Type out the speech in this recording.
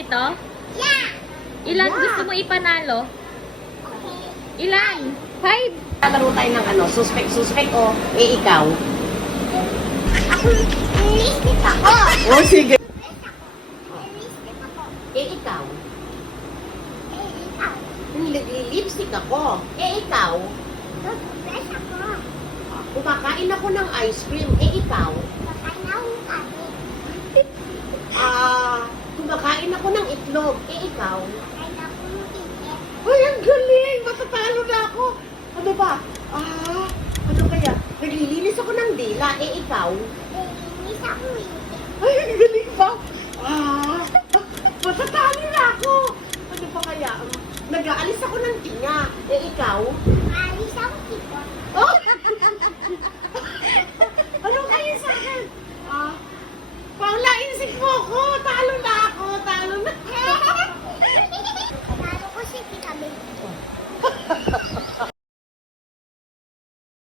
ito? Yeah! Ilan Yeah. gusto mo ipanalo? Okay. Ilan? 5? Lalaro tayo ng ano, suspect o ikaw. Ako, lipstick ako. Oh, sige. Lipstick ako. Ikaw. Ikaw. Lipstick ako. Ikaw. Toothbrush ako. Kumakain ako ng ice cream. Ikaw. Kakain ako ng kape. Kumakain ako ng itlog. Ikaw. Kakain ako ng ticket. Ay, ang galing! Matatalo na ako. Ano ba? Ano kaya? Naglilinis ako ng dila. Ikaw. Linis ako ticket. Ay, ang galing ba? Matatalo na ako. Ano pa kaya? Nag-aalis ako ng tinga. Ikaw. Alis ako ticket. Oh! Ano kayo sa akin? Paula, insik mo ako. Talo na ako. Talo na. Talo ko si Tita Bel.